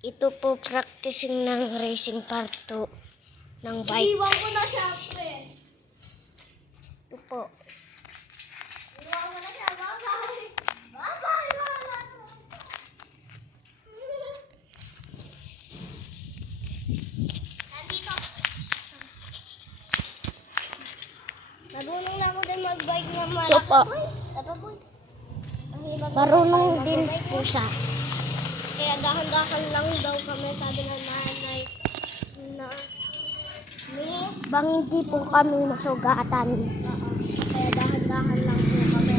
Ito po practicing ng racing part 2 ng bike. Iwan ko na siya, pre. Ito po. Iwan ko na siya. Bye-bye. Bye-bye. Nandito. Marunong na ako din mag-bike ng malaki. Ito po. Ito po. Ang hirap Marunong mag-bike din ng po siya. Kaya dahan-dahan lang daw kami, sabi ng nanay na Bang hindi po kami masugatan. kaya dahan-dahan lang po kami.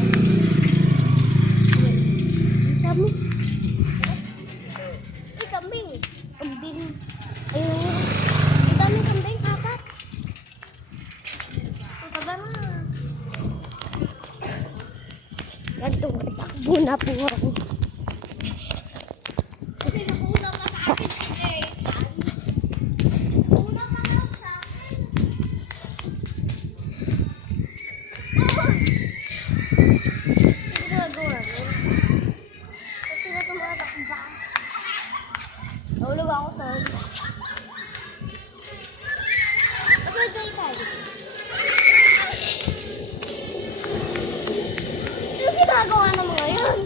Sabi, Ay, kambing! kambing. Ayun. Ang daming kambing, apat! Ang taba na. Nagtumatakbo na po ako. Pinakuna pa sa akin, eh. Una pa lang sa akin. Ano ginagawa mo? Ba't sila tumatakbo? Nahulog ako sa... Kasunod kayo tayo. Ano ginagawa ng mga yun?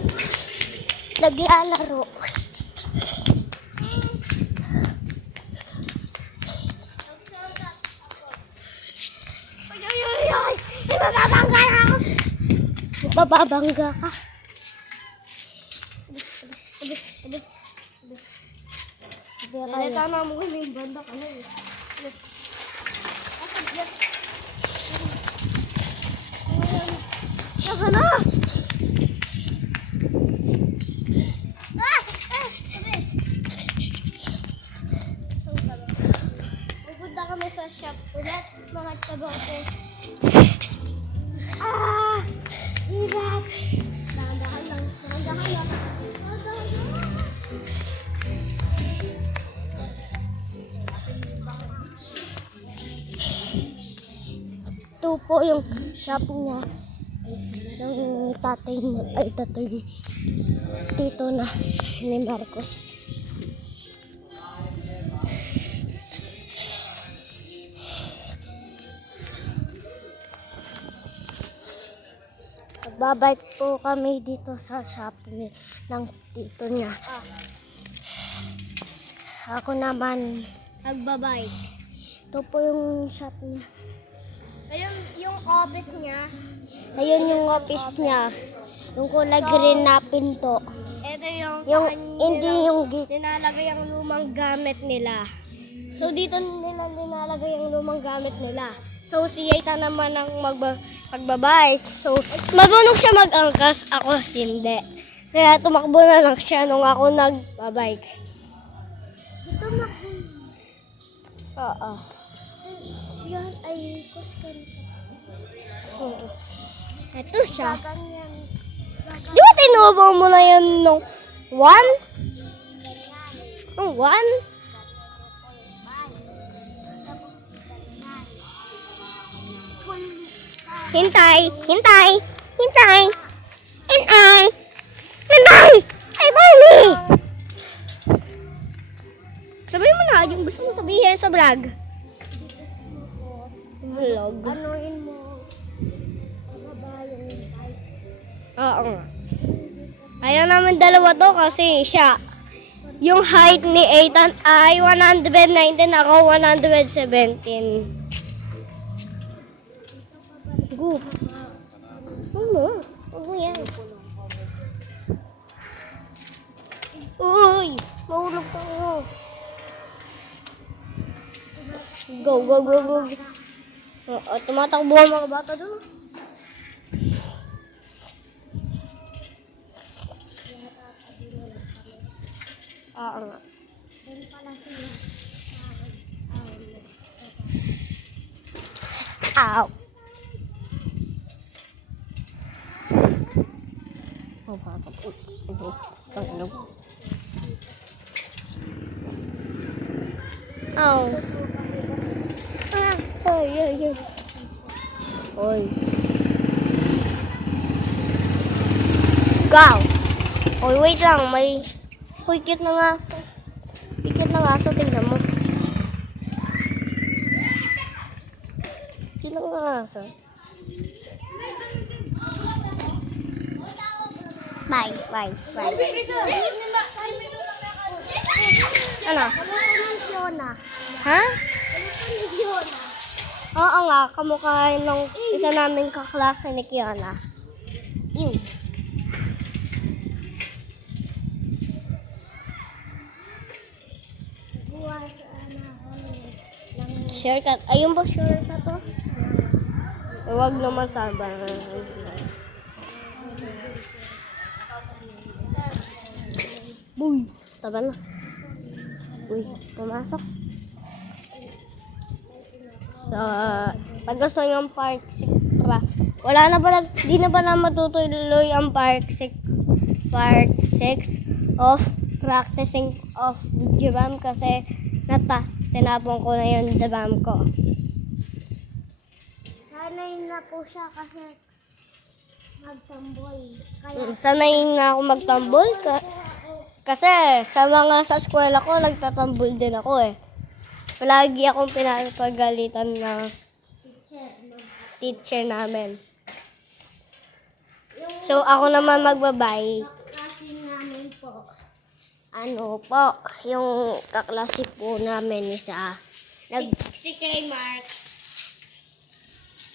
Naglalaro. Ay! Ibababangga na ako! Bababangga ka. Dahil tama mo kami yung banda ka na eh. Saka na! Pupunta kami sa shop ulit, mga tabaho. Hirap. Dahan-dahan lang, dahan-dahan lang. Dahan-dahan lang. Ito po yung shop niya ng tatay mo, ay tatay tito na ni Marcos. Magbabike po kami dito sa shop ng tito niya. Ako naman, Nagbabike. ito po yung shop niya. Ayun, yung office niya, Ayun yung office niya. Yung kulay green na pinto. ito yung Yung, saan hindi nila yung gate. nilalagay ang lumang gamit nila. So, dito nila nilalagay ang lumang gamit nila. So, si Yaita naman ang magbabike. So, marunong siya mag-angkas. Ako, hindi. Kaya tumakbo na lang siya nung ako nagbabike. Ito na. Oo. Yan ay kuskan. Oo. Ito siya. Ganyan. Di ba tinubo mo na yun nung 1? Nung 1? Hintay! Hintay! Hintay! Hintay! Hintay! Ay, Barney! Sabihin mo na yung gusto mo sabihin sa vlog. Vlog? Anuin mo. Pababa yung bike. Oo nga. Ayaw namin dalawa to kasi siya. Yung height ni Ethan ay 119, ako 117. Goop. Ano? Ano yan? Uy! Mahulog tayo. Go, go, go, go. Oo, tumatakbo ang mga bata doon. Oo nga. Ow. Ow. Oy, oy, oy. Oy. Go. Oy, wait lang. May... Uy, cute na nga. Pikit ng aso, tingnan mo. Pikit ng aso. Bye. Ano? Ha? Oo nga, kamukha ng isa naming kaklase ni Kiana. Ew. Shortcut. Ayun ba shortcut to? Huwag naman sabang. Uy, tama na. Uy, pumasok. So, pag gusto nyo ang park 6, wala na ba, di na ba na matutuloy ang park 6 of practicing of Jibam kasi tinapon ko na yung Jibam ko. Sanay na po siya kasi magtambol. Kaya Sanay na ako magtambol kasi sa eskwela ko nagtatambol din ako eh. Palagi akong pinapagalitan ng teacher namin. So ako naman magbabay. kasi namin po. Ano po, yung kaklase po namin isa Si Kmart.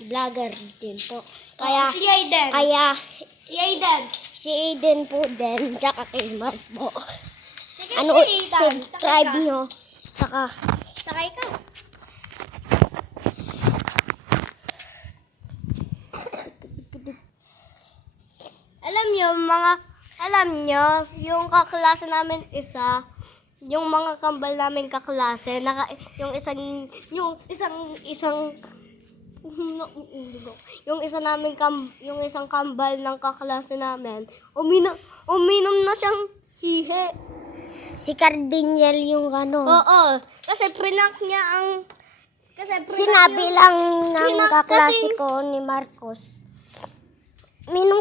vlogger din po. Kaya si Aiden. Si Aiden. si Aiden po din, tsaka kay Mark po. Sige, Ano, si Ethan. subscribe nyo. Saka, Sakay ka. alam nyo, yung kaklase namin isa, yung mga kambal namin kaklase, yung isang kambal ng kaklase namin, uminom na siyang hihe. Si Cardinial yung ano. Oo, kasi prank niya ang... Sinabi lang ng Prank kaklase kasing- ko ni Marcos. Minum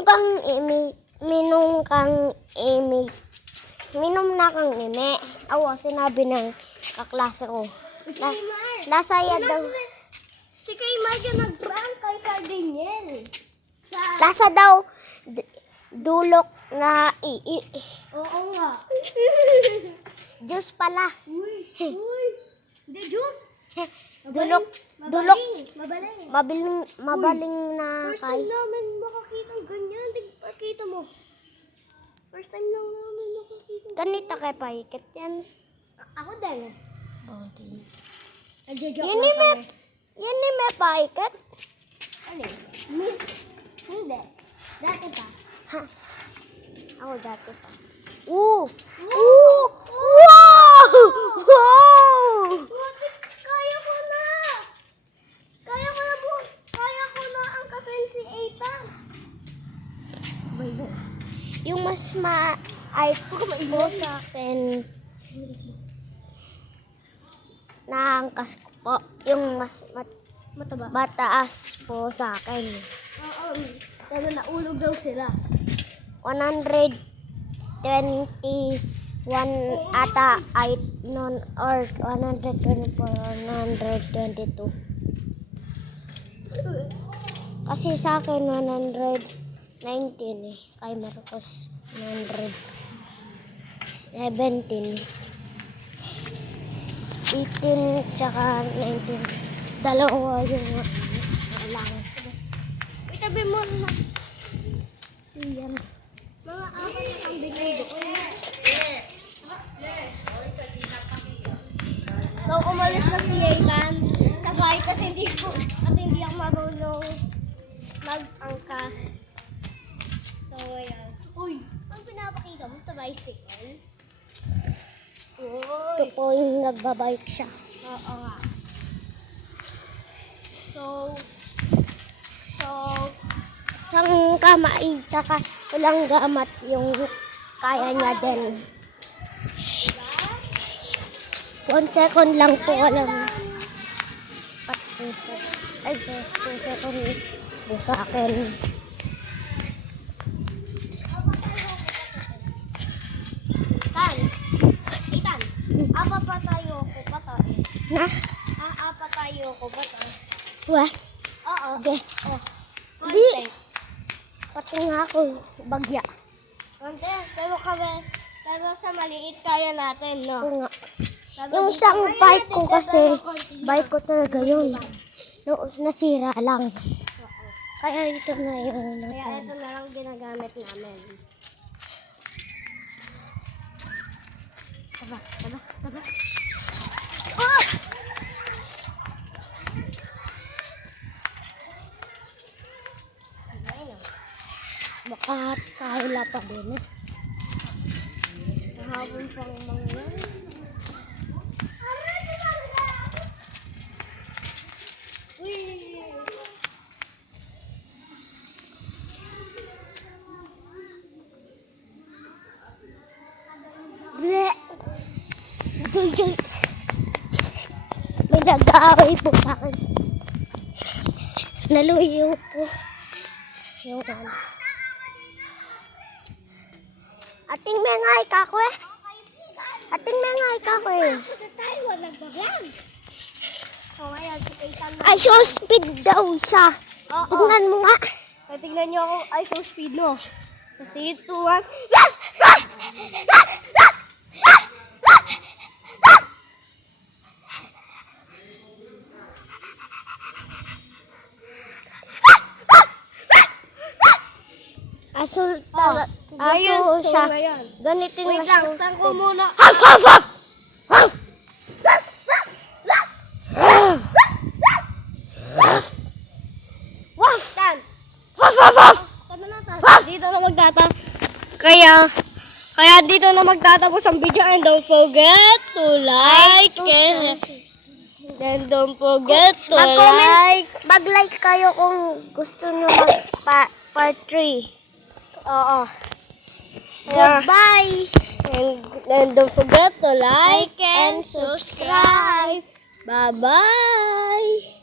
na kang imi. Awa, sinabi ng kaklase ko. Lasaya daw. Si kay Marja nag-prank kay Cardinial. Lasa daw dulok na Oo nga. Diyos pala. Uy. The juice. Dulok. Mabaling. Mabaling na First kay. time namin makakita ng ganyan. Pakita mo. First time lang namin makakita. Ganito kay Paikit yan. Ako din. Nagjo-joke Yan lang ni kami. Yan ni may Paikit. Ano yun? Hindi. Dati pa. Ha. Ako dati pa. Wow! Wow! Kaya ko na! Kaya ko na ang kasen si Ethan. Yung mas ay po sa akin naangkas ko po. Yung mas mataas po sa akin. Oo. Pero naulog daw sila. 121 ata ay non or 124 or 122. Kasi sa akin 119 eh. Kay Marcos 117. 18 tsaka 19. Dalawa yung lang. Itabi mo na. Yan. Mga apat na ang bigay doon. So, umalis na si Ethan sa bahay kasi hindi ako marunong mag-angka. So, ayan. Uy, ang pinapakita mo sa bicycle? Ito Uy. po yung nagbabike siya. Oo nga. So, Isang kamay tsaka walang gamat yung kaya niya din. 1 second lang po walang ay 2 second po sa akin. Ethan, apa Aapatayo ko ba to? Na? Aapatayo ko ba to? What? Oo. Okay. Oh. Di. Konti. Pati nga ako, bagya. Konti. Pero sa maliit kaya natin, no? Oo nga. Pero Yung dito, isang kaya bike natin ko sa kasi, dalawang konti lang. bike ko talaga yun. No, nasira lang. Kaya ito na yung Kaya ito na lang ginagamit namin. Taba. Oh! Baka kahila pa din. Kahapon pang mga Uy! Ble! Joy! May nag-aaway po sa akin. Naluyo po. Yung ano. Ating mengay kako eh. Ating mengay kako eh. Sa tayo, nagbablog. O ngayon, si Kaitan Ay, so speed daw siya. Oo. Tingnan mo nga. Tingnan niyo ako, ay so speed no. Kasi ito, 1. Aso, Ngayon, aso so siya. ngayon. Ganito Wait yung lang, aso stand speed. ko muna. Huff, huff, huff! Huff! Huff! Stand. Huff, huff, huff! Tama na tayo. Dito na kaya dito na magtatapos ang video and don't forget to like and don't forget to like. Mag-like kayo kung gusto nyo part 3. Oo. Goodbye! And don't forget to like and subscribe. Bye-bye.